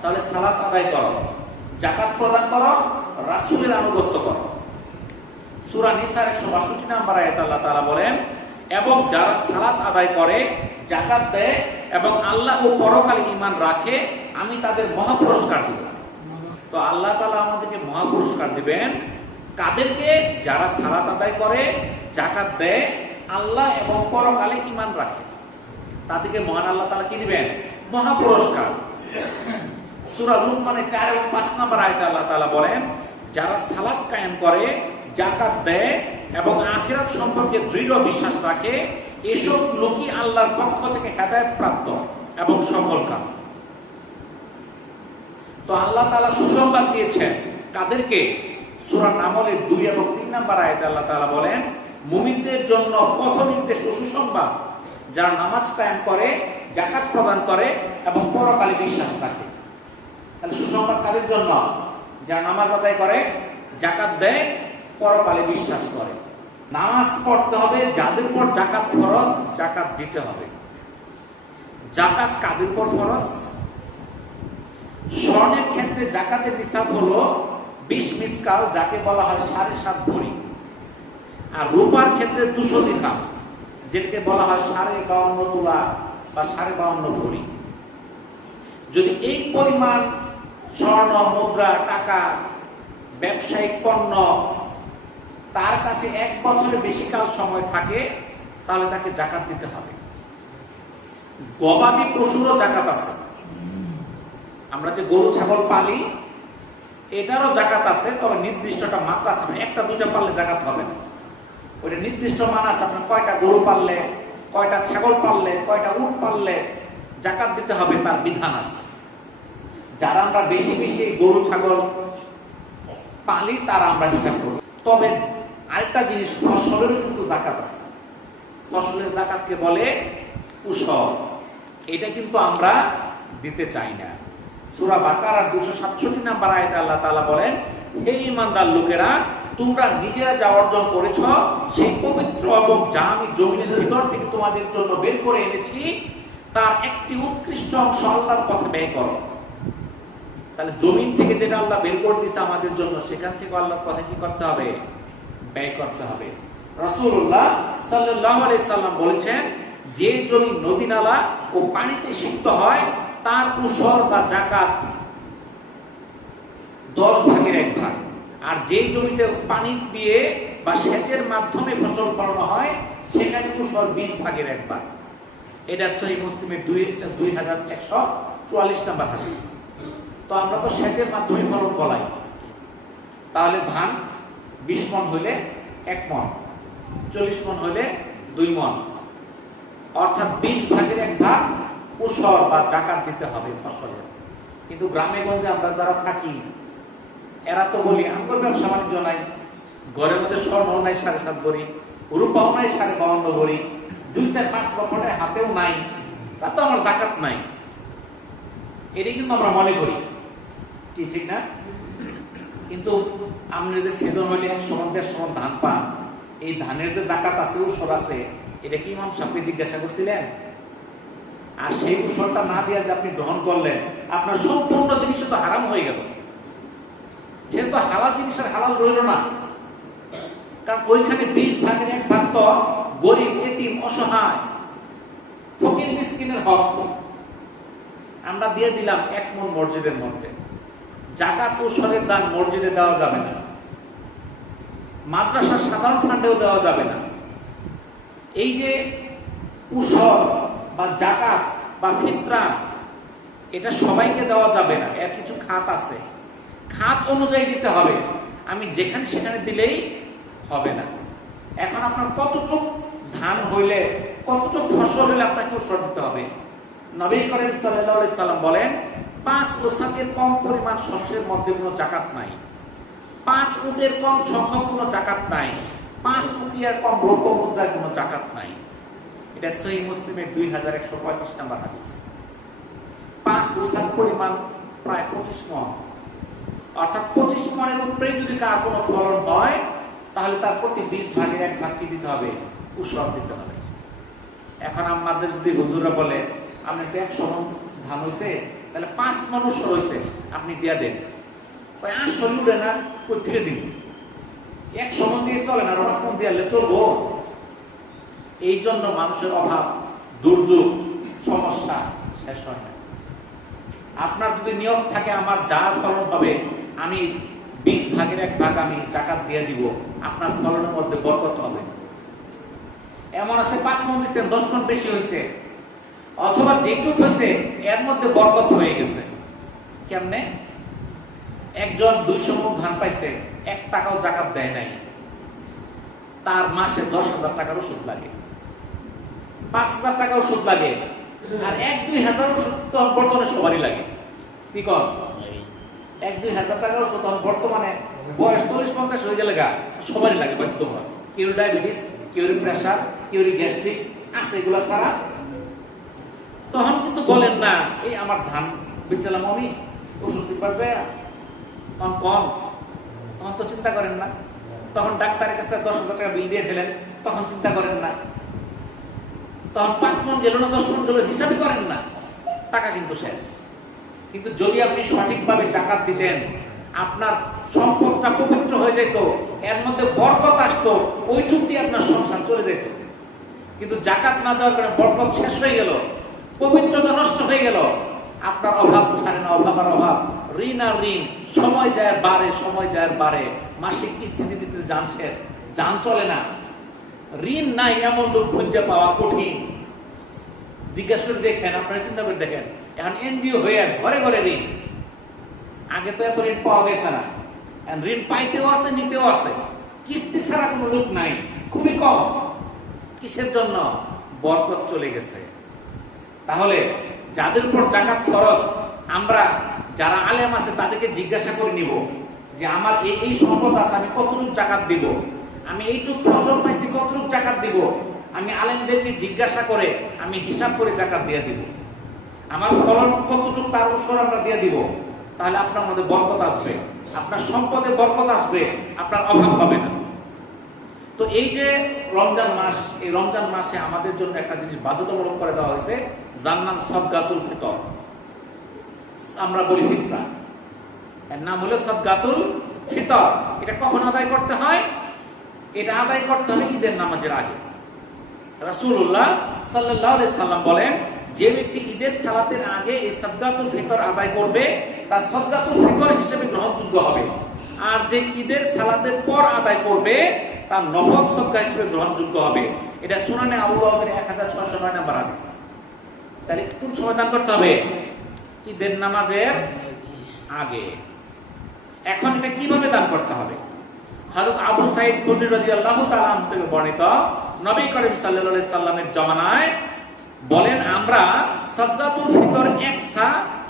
তাহলে সালাত আদায় করো, যাকাত প্রদান করো, রাসূলের আনুগত্য করো। সূরা নিসার 162 নম্বর আয়াতে আল্লাহ তাআলা বলেন, এবং যারা সালাত আদায় করে, যাকাত দেয় এবং আল্লাহ ও পরকালে ঈমান রাখে, আমি তাদের মহা পুরস্কার দেব। তো আল্লাহ তাআলা আমাদেরকে মহা পুরস্কার দিবেন কাদেরকে? যারা সালাত আদায় করে, যাকাত দেয়, আল্লাহ এবং পরকালে ঈমান রাখে, তাদেরকে মহান আল্লাহ তাআলা কি দিবেন? মহা পুরস্কার। সূরা লুকমানের 4 এবং 5 নম্বর আয়াতে আল্লাহ তাআলা বলেন, যারা সালাত কায়েম করে, যাকাত দেয় এবং আখিরাত সম্পর্কে দৃঢ় বিশ্বাস রাখে, এসব লোকই আল্লাহর পক্ষ থেকে হেদায়েত প্রাপ্ত এবং সফলকাম। তো আল্লাহ তাআলা সুসংবাদ দিয়েছেন কাদেরকে? সূরা নামলের 2 এবং 3 নম্বর আয়াতে আল্লাহ তাআলা বলেন, মুমিনদের জন্য পথ নির্দেশ ও সুসংবাদ, যারা নামাজ কায়েম করে, যাকাত প্রদান করে এবং পরকালে বিশ্বাস রাখে। তাহলে সুসংবাদ কাদের জন্য? যারা নামাজ আদায় করে, যাকাত দেয়, পরকালে বিশ্বাস করে। নামাজ পড়তে হবে, যাদের উপর যাকাত ফরজ, যাকাত দিতে হবে। যাকাত কাদের উপর ফরজ? স্বর্ণের ক্ষেত্রে যাকাতের নিসাব হলো 20 মিসকাল, যাকে বলা হয় 7.5 ভরি। আর রূপার ক্ষেত্রে 200 দিরহাম, যেটাকে বলা হয় 52.5 তোলা বা 52.5 ভরি। যদি এই পরিমাণ স্বর্ণ, মুদ্রা, টাকা, ব্যবসায়িক পণ্য তার কাছে 1 বছরের বেশি কাল সময় থাকে, তাহলে তাকে যাকাত দিতে হবে। গবাদি পশুরও যাকাত আছে। আমরা যে গরু ছাগল পালি, এটারও যাকাত আছে, তবে নির্দিষ্টটা মাত্রা আছে। একটা দুইটা পাললে যাকাত হবে না, ওইটা নির্দিষ্ট মান আছে। আপনার কয়টা গরু পাললে, কয়টা ছাগল পাললে, কয়টা উট পাললে যাকাত দিতে হবে, তার বিধান আছে। যারা আমরা বেশি বেশি গরু ছাগল পালি, তারা আমরা হিসাব করব। তবে আরেকটা জিনিস, ফসলেরও কিন্তু যাকাত আছে। ফসলের যাকাতকে বলে উশর। এটা কিন্তু আমরা দিতে চাই না। সূরা বাকারার 267 নম্বর আয়াতে আল্লাহ তাআলা বলেন, হে ঈমানদার লোকেরা, তোমরা নিজেরা যা অর্জন করেছ, সেই পবিত্র এবং যা আমি জমিনের ভিতর থেকে তোমাদের জন্য বের করে এনেছি, তার একটি উৎকৃষ্ট অংশ আল্লাহর পথে ব্যয় করো। তাহলে জমিন থেকে যেটা আল্লাহ বের করে দিয়েছে আমাদের জন্য, সেখান থেকে আল্লাহর পথে কি করতে হবে? ব্যয় করতে হবে। রাসূলুল্লাহ সাল্লাল্লাহু আলাইহি সাল্লাম বলেছেন, যে জমি নদী নালা ও পানিতে সিক্ত হয়, তার উশর বা যাকাত 10 ভাগের 1 ভাগ। আর যে জমিতে পানি দিয়ে বা সেচের মাধ্যমে ফসল ফলানো হয়, সেখানে উশর 20 ভাগের 1 ভাগ। এটা সহিহ মুসলিমের 2144 নম্বর হাদিস। তো আমরা তো সেচের মাধ্যমে ফলন ফলাই, তাহলে ধান 20 মণ হইলে 1 মণ, 40 মণ হইলে 2 মণ, অর্থাৎ 20 ভাগের 1 ভাগ উশর বা যাকাত দিতে হবে ফসলের। কিন্তু গ্রামে গঞ্জে আমরা যারা থাকি, এরা তো বলি আমার ব্যবসা বাণিজ্য নাই, ঘরের মধ্যে স্বর্ণও নাই 7.5 ভরি, রূপাও নাই 52 ভরি, 2-5 লক্ষ টাকা হাতেও নাই, তা তো আমার জাকাত নাই। এটাই কিন্তু আমরা মনে করি, কি ঠিক না? কিন্তু আমরা যে সিজন হইলে 100-150 ধান পান, এই ধানের যে জাকাত আছে, উসর আছে, এটা কি ইমাম সাহেবকে জিজ্ঞাসা করছিলেন? আর সেই উসরটা না দিয়ে যে আপনি গ্রহণ করলেন, আপনার সম্পূর্ণ জিনিস তো হারাম হয়ে গেল। সেটা তো হালাল জিনিসের হালাল রইল না, কারণ ওইখানে 20 ভাগের 1 ভাগ তো গরিব, এতিম, অসহায়, ফকির মিসকিনের হক আমরা দিয়ে দিলাম 1 মণ মসজিদের মধ্যে। জাকাত উসরের দান মসজিদে দেওয়া যাবে না, মাদ্রাসার সাধারণ ফান্ডেও দেওয়া যাবে না। এই যে উসর বা জাকাত বা ফিতরা, এটা সবাইকে দেওয়া যাবে না, এর কিছু খাত আছে, খাত অনুযায়ী দিতে হবে। আমি যেখানে সেখানে দিলেই হবে না। এখন আপনার কতটুক ধান হইলে, কতটুক ফসল হইলে আপনাকে উসর দিতে হবে? নবী করিম সাল্লাল্লাহু আলাইহি সাল্লাম বলেন, 5 ওসাকের কম পরিমাণ শস্যের মধ্যে কোনো জাকাত নাই, 5 উটের কম সংখ্যক কোনো জাকাত নাই, 5 উকিয়ার কম রৌপ্য মুদ্রার কোনো জাকাত নাই। এটা সহিহ মুসলিমের 2135 নম্বর হাদিস। 5 ওসাক পরিমাণ প্রায় 25 মণ, অর্থাৎ 25 মণের উপরে যদি কার কোনো ফলন হয়, তাহলে তার প্রতি 20 ভাগের 1 ভাগ কি দিতে হবে? উসর দিতে হবে। এখন আমাদের যদি হুজুররা বলে, আপনি তো 100 মণ ধান হয়েছে, তাহলে 5 মণ উসর হয়েছে, আপনি দিয়া দেন, আসলে উড়ে না, কই থেকে দিন? 100 মণ দিয়ে চলে না, 5 মণ দিয়ে চলবো? এই জন্য মানুষের অভাব, দুর্যোগ, সমস্যা শেষ হয় না। আপনার যদি নিয়ত থাকে, আমার যা ফলন হবে আমি 20 ভাগের 1 ভাগ আমি জাকাত দিয়ে দিব, আপনার ফলনের মধ্যে বরকত হবে। এমন আছে 5 মণ দিচ্ছেন, 10 মণ বেশি হয়েছে, অথবা যেটুক হয়েছে এর মধ্যে বরকত হয়ে গেছে। কেমনে? একজন 200 মণ ধান পাইছে, 1 টাকাও জাকাত দেয় নাই, তার মাসে 10,000 টাকার ওষুধ লাগে, 5,000 টাকা ওষুধ লাগে, আর 1-2 হাজার ওষুধ তো বর্তমানে সবারই লাগে। কি কর? 1-2 হাজার টাকার ওষুধ বর্তমানে বয়স 40-50 হয়ে গেলে সবারই লাগে। তোমরা কেউ ডায়াবেটিস, কেউ প্রেশার, কেউ গ্যাস্ট্রিক আছে, এগুলা ছাড়া তখন কিন্তু বলেন না, এই আমার ধান বেচালাম আমি, ওষুধ দিবার যায় তখন কম, তখন তো চিন্তা করেন না। তখন ডাক্তারের কাছে 10,000 টাকা বিল দিয়ে ফেলেন, তখন চিন্তা করেন না। তখন 5 মণ গেল না, 10 মণ গেল, হিসাবই করেন না, টাকা কিন্তু শেষ। কিন্তু যদি আপনি সঠিকভাবে জাকাত দিতেন, আপনার সম্পদটা পবিত্র হয়ে যেত, এর মধ্যে বরকত আসতো, ওইটুক দিয়ে আপনার সংসার চলে যেত। কিন্তু জাকাত না দেওয়ার কারণে বরকত শেষ হয়ে গেল, পবিত্রতা নষ্ট হয়ে গেল, আপনার অভাব ছাড়ে না, অভাব আর অভাব, ঋণ আর ঋণ, সময় যায় বাড়ে, সময় যায় বাড়ে, মাসিক কিস্তি দিতে দিতে যান শেষ, যান চলে না। ঋণ নাই এমন লোক খুঁজে পাওয়া কঠিন। জিজ্ঞাসা করে দেখেন, আপনারা চিন্তা করে দেখেন, এখন এনজিও হয়ে ঘরে ঘরে ঋণ। আগে তো এত ঋণ পাওয়া গেছে না, ঋণ পাইতেও আছে, নিতেও আছে, কিস্তি ছাড়া কোনো লোক নাই, খুবই কম। কিসের জন্য? বরকত চলে গেছে। তাহলে যাদের উপর জাকাত খরচ, আমরা যারা আলেম আছে তাদেরকে জিজ্ঞাসা করে নিব যে আমার এই সম্পদ আছে, আমি কতটুকু জাকাত দিব, আমি এইটুকু ফসল পাইছি, কতটুকু জাকাত দিব। আমি আলেমদেরকে জিজ্ঞাসা করে আমি হিসাব করে জাকাত দিয়ে দিব, আমার ফলন কতটুকু তার উসর আমরা দিয়ে দিব। তাহলে আপনার মধ্যে বরকত আসবে, আপনার সম্পদে বরকত আসবে, আপনার অভাব হবে না। তো এই যে রমজান মাস, এই রমজান মাসে আমাদের জন্য একটা জিনিস বাধ্যতামূলক করে দেওয়া হয়েছে, যার নাম সাদগাতুল ফিতর। আমরা বলি ফিতরা, এর নাম হলো সাদগাতুল ফিতর। এটা কখন আদায় করতে হয়? এটা আদায় করতে হবে ঈদের নামাজের আগে। রাসূলুল্লাহ সাল্লাল্লাহু আলাইহি সাল্লাম বলেন, যে ব্যক্তি ঈদের সালাতের আগে এই সাদগাতুল ফিতর আদায় করবে, তার সাদগাতুল ফিতর হিসেবে গ্রহণযোগ্য হবে। আর যে ঈদের সালাতের পর আদায় করবে, তার নফল সদকা হিসেবে গ্রহণযোগ্য হবে। এটা সুনানে আবু দাউদের 1609 নম্বর হাদিস। তাহলে কোন সময় দান করতে হবে? ঈদের নামাজের আগে। এখন এটা কিভাবে দান করতে হবে? হযরত আবু সাঈদ খুদরি রাদিয়াল্লাহু তাআলা আনহু থেকে বর্ণিত, নবী করিম সাল্লাল্লাহু আলাইহি সাল্লামের জামানায় বলেন, আমরা সাদগাতুল ফিতর 1 সা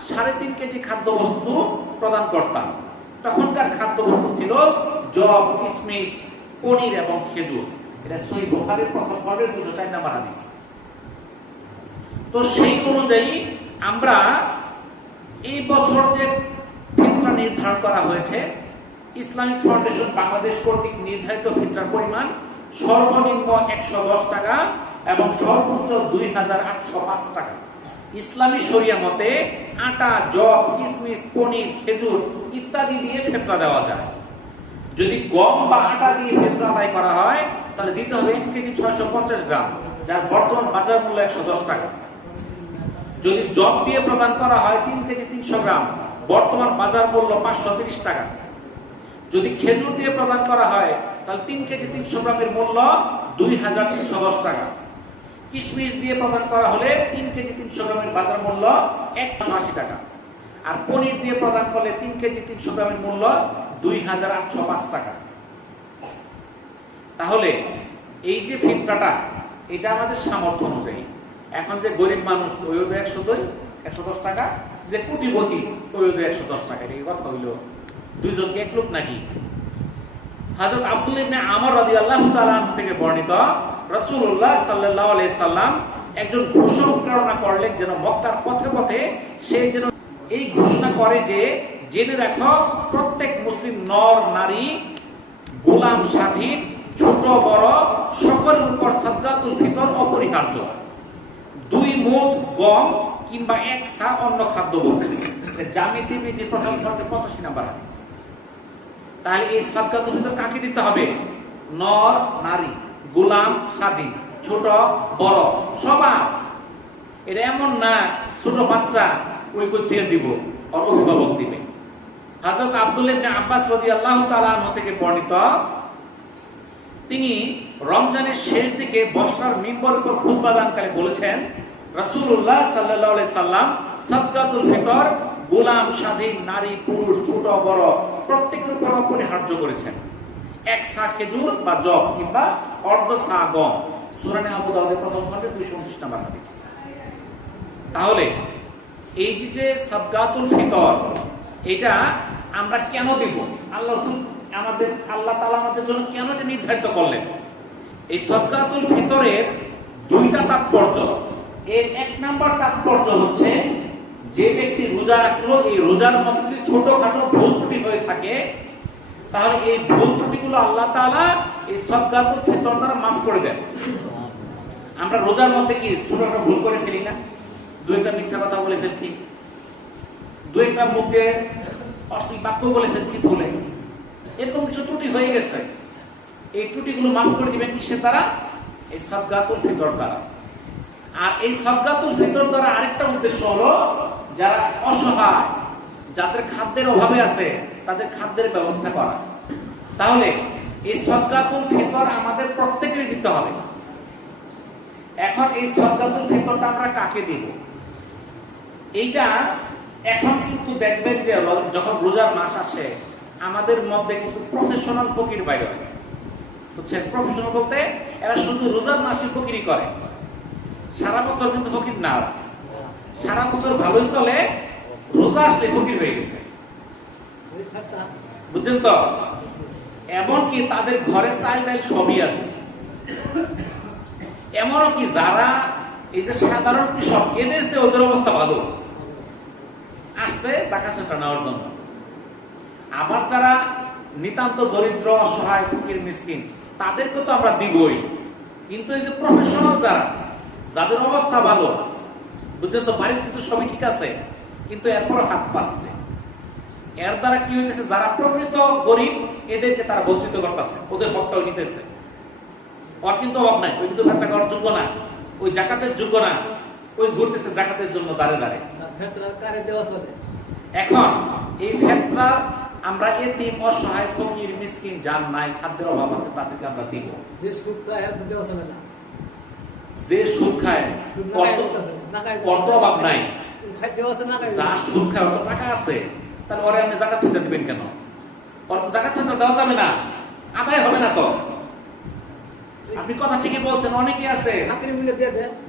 3.5 কেজি খাদ্যবস্তু প্রদান করতাম। তখনকার খাদ্যবস্তু ছিল জব, কিশমিশ, পনির এবং খেজুর। এটা সহিহ বুখারীর প্রথম পর্বের 204 নম্বর হাদিস। তো সেই অনুযায়ী আমরা এই বছর যে ফিতরা নির্ধারণ করা হয়েছে, ইসলামিক ফাউন্ডেশন বাংলাদেশ কর্তৃক নির্ধারিত ফিতরার পরিমাণ সর্বনিম্ন 110 টাকা এবং সর্বোচ্চ 2805 টাকা। ইসলামী শরিয়া মতে আটা, জব, কিশমিশ, পনির, খেজুর ইত্যাদি দিয়ে ফিতরা দেওয়া যায়। যদি গম বা আটা দিয়ে ফিতরা আদায় করা হয় তাহলে দিতে হবে 1 কেজি 650 গ্রাম, যার বর্তমান বাজার মূল্য 110 টাকা। যদি জব দিয়ে প্রদান করা হয় 3 কেজি 300 গ্রাম, বর্তমান বাজার মূল্য 530 টাকা। যদি খেজুর দিয়ে প্রদান করা হয় তাহলে 3 কেজি 300 গ্রামের মূল্য 2310 টাকা। কিশমিশ দিয়ে প্রদান করা হলে 3 কেজি 300 গ্রামের বাজার মূল্য 180 টাকা। আর পনির দিয়ে প্রদান করলে 3 কেজি 300 গ্রামের মূল্য 2805 টাকা। তাহলে এই যে ফিতরাটা, এটা আমাদের সামর্থ্য অনুযায়ী। এখন যে গরিব মানুষ ওইও তো 110 টাকা, যে কোটিপতি ওইও তো 110 টাকা। এটা কি কথা হইল? দুইজনকে এক লোক নাকি? হযরত আব্দুল্লাহ ইবনে আমর রাদিয়াল্লাহু তাআলা আনহু থেকে বর্ণিত, রাসূলুল্লাহ সাল্লাল্লাহু আলাইহি সাল্লাম একজন ঘোষণা প্রেরণা করলেন যেন মক্কার পথে পথে সে যেন এই ঘোষণা করে যে জেনে রাখো, প্রত্যেক মুসলিম নর নারী, গোলাম স্বাধীন, ছোট বড় সকলের উপর সাদকাতুল ফিতর অপরিহার্য। 2 মুঠ গম কিংবা 1 সা অন্য খাদ্য বস্তু। জামি তিরমিজি প্রথম খণ্ডে 85 নম্বর হাদিস। তাহলে এই সাদকাতুল ফিতর কাকে দিতে হবে? নর নারী, গোলাম স্বাধীন, ছোট বড় সবার। এটা এমন না ছোট বাচ্চা ওই কোথেকে দিব, আর অভিভাবক দিবে। হযরত আব্দুল্লাহ ইবনে আব্বাস রাদিয়াল্লাহু তাআলা আনহু থেকে বর্ণিত, তিনি রমজানের শেষ দিকে বর্ষার মিম্বরের উপর খুতবা দানকালে বলেছেন, রাসূলুল্লাহ সাল্লাল্লাহু আলাইহি সাল্লাম সাদকাতুল ফিতর গোলাম স্বাধীন, নারী পুরুষ, ছোট বড় প্রত্যেকের উপর অপরিহার্য করেছেন। 1 সা খেজুর বা জব কিংবা অর্ধ সা গম। সূরা আবু দাউদের প্রথম খণ্ডে 229 নম্বর হাদিস। তাহলে এই যে সাদকাতুল ফিতর, এটা আমরা কেন দিব? আল্লাহ তাআলা আমাদের জন্য কেন এটা নির্ধারিত করলেন? এই সাদকাতুল ফিতরের 2টা তাৎপর্য। এর 1 নাম্বার তাৎপর্য হচ্ছে, যে ব্যক্তি রোজা রাখলো, এই রোজার মধ্যে যদি ছোটখাটো ভুল ত্রুটি হয়ে থাকে তাহলে এই ভুল ত্রুটিগুলো আল্লাহ তাআলা এই সাদকাতুল ফিতর দ্বারা মাফ করে দেন। আমরা রোজার মধ্যে কি ছোটখাটো ভুল করে ফেলি না? 2-একটা মিথ্যা কথা বলে ফেলছি, 2-একটা মুখে অশ্লীল বাক্য বলে ফেলছি ভুলে, এরকম কিছু ত্রুটি হয়ে গেছে। এই ত্রুটিগুলো মাফ করে দিবেন কিসের দ্বারা? এই সাদকাতুল ফিতর দ্বারা। আর এই সাদকাতুল ফিতর দ্বারা আরেকটা উদ্দেশ্য হলো, যারা অসহায়, যাদের খাদ্যের অভাবে আছে তাদের খাদ্যের ব্যবস্থা করা। তাহলে এই সাদকাতুল ফিতর আমাদের প্রত্যেকেরই দিতে হবে। এখন এই সাদকাতুল ফিতরটা আমরা কাকে দিব? এইটা এখন কিন্তু দেখবেন যে যখন রোজার মাস আসে আমাদের মধ্যে কিছু প্রফেশনাল ফকির বাইরে হয়। বুঝছেন? প্রফেশনাল বলতে এরা শুধু রোজার মাসে ফকিরি করে, সারা বছর কিন্তু ফকির না। সারা বছর ভালোই চলে, রোজা আসলে ফকির হয়ে গেছে। বুঝছেন তো? এমনকি তাদের ঘরে চাল ডাল সবই আছে। এমনও কি যারা এই যে সাধারণ কৃষক, এদের চেয়ে ওদের অবস্থা ভালো, আসছে টাকা ফিতরা নেওয়ার জন্য। আবার যারা নিতান্ত দরিদ্র, অসহায়, ফকির, মিসকিন, তাদেরকে তো আমরা দিবই। কিন্তু এই যে প্রফেশনাল যারা, যাদের অবস্থা ভালো, বুঝছেন তো, বাড়ির কিন্তু সবই ঠিক আছে, কিন্তু এরপর হাত পাচ্ছে। এর দ্বারা কি হইতেছে? যারা প্রকৃত গরিব এদেরকে তারা বঞ্চিত করতেছে, ওদের হকটাও নিতেছে। ওর কিন্তু অভাব নাই, ওই কিন্তু ব্যবসা করার যোগ্য না, ওই জাকাতের যোগ্য না, ওই ঘুরতেছে জাকাতের জন্য দাঁড়ে দাঁড়ে। এখন এই ফিতরা আমরা এতিম, অসহায়, ফকির, মিসকিন, যার নাই, খাদ্যের অভাব আছে, তাদেরকে আমরা দিব। যে সুদ খায় কত অভাব নাই, যার সুদ খায় অত টাকা আছে, তাহলে ওরে আপনি জাকাত ফিতরা দিবেন কেন? ওর তো জাকাত ফিতরা দেওয়া যাবে না, আদায় হবে না তো। আপনি কথা ঠিকই বলছেন, অনেকে আছে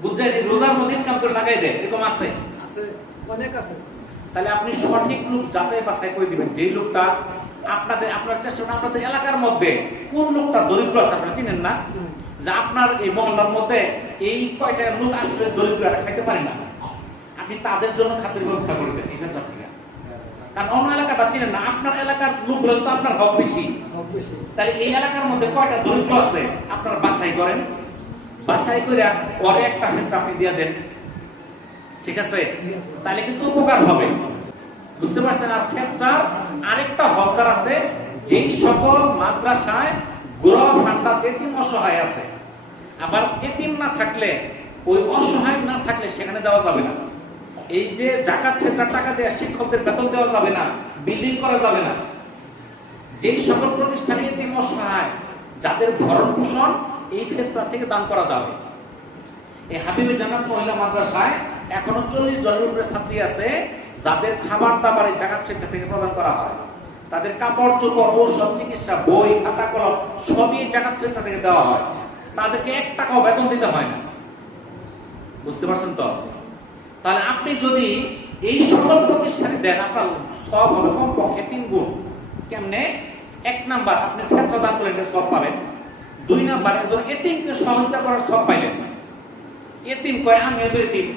বুঝছেন, রোজার মধ্যে ইনকাম করে লাগাই দেয়, এরকম আছে, অনেক আছে। তাহলে আপনি সঠিক লোক যাচাই বাছাই করে দিবেন, যে লোকটা আপনার চেষ্টা করুন আপনাদের এলাকার মধ্যে কোন লোকটা দরিদ্র আছে আপনারা চিনেন না, যে আপনার এই মহল্লার মধ্যে এই কয়টা লোক আসলে দরিদ্র খাইতে পারে না, আপনি তাদের জন্য খাদ্যের ব্যবস্থা করবেন এখানটা থেকে। কারণ অন্য এলাকাটা চিনেন না, আপনার এলাকার লোকগুলো তো আপনার হক বেশি, তাহলে এই এলাকার মধ্যে কয়টা দরিদ্র আছে আপনারা বাছাই করেন, বাছাই করে পরে একটা ক্ষেত্রে আপনি দিয়ে দেন, ঠিক আছে? তাহলে কিন্তু উপকার হবে, বুঝতে পারছেন? আর ফেতরার আরেকটা হকদার আছে, যেই সকল মাদ্রাসায় গোড়া ভান্ডা এতিম অসহায় আছে, আবার এতিম না থাকলে ওই অসহায় না থাকলে সেখানে দেওয়া যাবে না। এই যে জাকাত ফেতরার টাকা দেওয়া শিক্ষকদের বেতন দেওয়া যাবে না, বিল্ডিং করা যাবে না। যেই সকল প্রতিষ্ঠানে এতিম অসহায় যাদের ভরণ পোষণ এই ফেতরা থেকে দান করা যাবে। এই হাবিবে জান্নাত মহিলা মাদ্রাসায় এখনো 40 জনের উপরে ছাত্রী আছে যাদের খাবার দাবার এই জাকাত ফেতরা থেকে প্রদান করা হয়। তাদের কাপড় চোপড়, ঔষধ, চিকিৎসা, বই, খাতা কলম সবই জাকাত ফেতরা থেকে দেওয়া হয়। তাদেরকে 1 টাকাও বেতন দিতে হয় না, বুঝতে পারছেন তো? তাহলে আপনি যদি এই সকল প্রতিষ্ঠানে দেন আপনার সব হবে কমপক্ষে 3 গুণ। কেমনে? 1 নাম্বার আপনি ফেতরা দান করলে সব পাবেন, 2 নাম্বার একজন এতিমকে সহযোগিতা করার সব পাইলেন। এতিম কয় আমিও তো এতিম,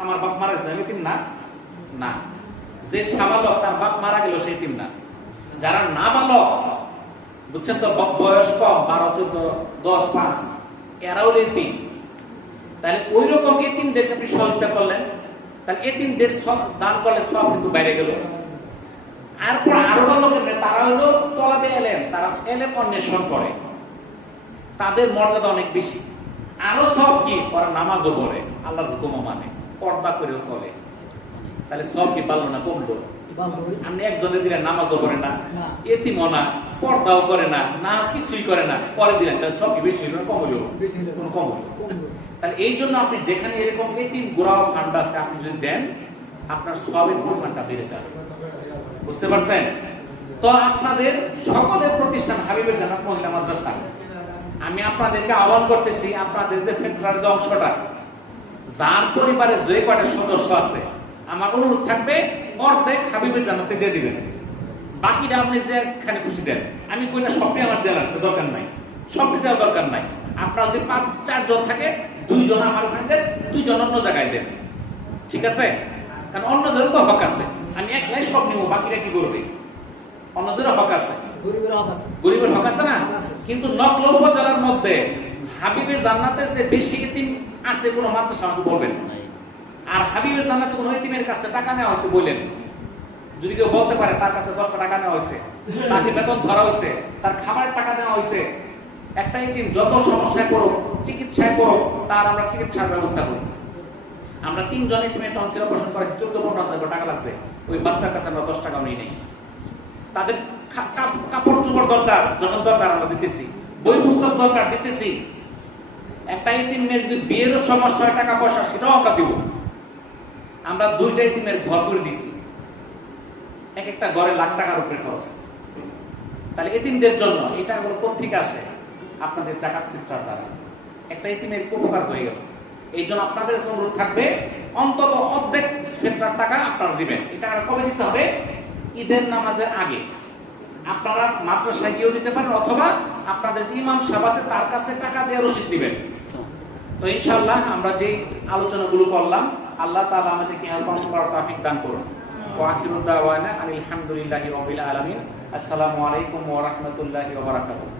আমার বাপ মারা গেছে, আমি এতিম না? না। যে সাবালক তার বাপ মারা গেল সে এতিম না। যারা নাবালক, বুঝছেন তো, বয়স কম 12, 14, 10, 5, এরাও এতিম। তাহলে ওই রকম এতিমদেরকে আপনি সহযোগিতা করলেন, তাহলে এতিমদের দান করলে সব কিন্তু বাইরে গেল। এরপর আরো লোকের তারা হলো তলাবে এলেম, তারা এলেম অন্বেষণ করে, তাদের মর্যাদা অনেক বেশি। আরো সব কি, ওরা নামাজও পড়ে, আল্লাহর হুকুম মানে, পর্দা করেও চলে। তাহলে সব কি বাড়লো না কমলো? আপনি একজনে দিলেন নামাজও করে না, এতিমও না, পর্দাও করে না, না কিছুই করে না, পরে দিলেন, তাহলে সব কি বেশি হলো কম হলো? কোনো কম হলো? তাহলে এই জন্য আপনি যেখানে এরকম এতিম গোড়াও ফান্ড আছে আপনি যদি দেন, আপনার সবের পরিমাণটা বেড়ে যাবে, বুঝতে পারছেন? তো আপনাদের সকলের প্রতিষ্ঠান হাবিবে জান্নাত মহিলা মাদ্রাসা, আমি আপনাদেরকে আহ্বান করতেছি, আপনাদের যে ফেতরার যে অংশটা, যার পরিবারে যে কয়টা সদস্য আছে, আমার অনুরোধ থাকবে অর্ধেক হাবিবে জান্নাতে দিয়ে দিবেন, বাকিটা আপনি যেখানে খুশি দেন। আমি কই না সবটাই আমার দেওয়ার দরকার নাই, সবটি দেওয়ার দরকার নাই। আপনার যদি 5-4 জন থাকে, 2 জন আমার ওখানে দেন, 2 জন অন্য জায়গায় দেন, ঠিক আছে? কারণ অন্যদের তো হক আছে, আমি একলাই সব নিব, বাকিরা কি করবে? অন্যদের হক আছে, গরিবের হক আছে না? কিন্তু নকল উপজেলার মধ্যে হাবিবে জান্নাতের চেয়ে বেশি এতিম আছে কোন মাদ্রাসা আমাকে বলবেন? আর হাবিবে জান্নাতে কোন এতিমের কাছে টাকা নেওয়া হয়েছে বলেন? যদি কেউ বলতে পারে তার কাছে 10 টাকা নেওয়া হয়েছে, তাকে বেতন ধরা হয়েছে, তার খাবারের টাকা নেওয়া হয়েছে, একটা এতিম যত সমস্যায় পড়ুক, চিকিৎসায় পড়ুক, তার আমরা চিকিৎসার ব্যবস্থা করি। আমরা 3 জন এতিমের টনসিল অপারেশন করেছি, 14-15 টাকা লাগছে, ওই বাচ্চার কাছে আমরা 10 টাকাও নেই। তাদের কাপড় চোপড় দরকার, যখন দরকার আমরা দিতেছি, বই পুস্তক দরকার দিতেছি। একটা এতিমের যদি বিয়েরও সমস্যা হয়, টাকা পয়সা, সেটাও আমরা দিব। আমরা 2টা এতিমের ঘর করে দিছি, এক একটা ঘরে লাখ টাকার উপরে খরচ। তাহলে এতিমদের জন্য এটা কোথেকে আসে? আপনাদের জাকাত ফিতরার দ্বারা একটা এতিমের উপকার হয়ে গেল। এই জন্য আপনাদের অনুরোধ থাকবে অন্তত অর্ধেক ফিতরার টাকা আপনারা দিবেন। এটা কবে দিতে হবে? ঈদের নামাজের আগে। আপনারা মাদ্রাসায় গিয়েও দিতে পারেন, অথবা আপনাদের যে ইমাম সাহেব আছে তার কাছে টাকা দিয়ে রসিদ দিবেন। তো ইনশাআল্লাহ আমরা যে আলোচনাগুলো করলাম, আল্লাহ তাআলা আমাদেরকে হেল্প করার তৌফিক দান করুন। ওয়া আখিরু দাওয়ানা আলহামদুলিল্লাহি রাব্বিল আলামিন। আসসালামু আলাইকুম ওয়া রাহমাতুল্লাহি ওয়া বারাকাতুহু।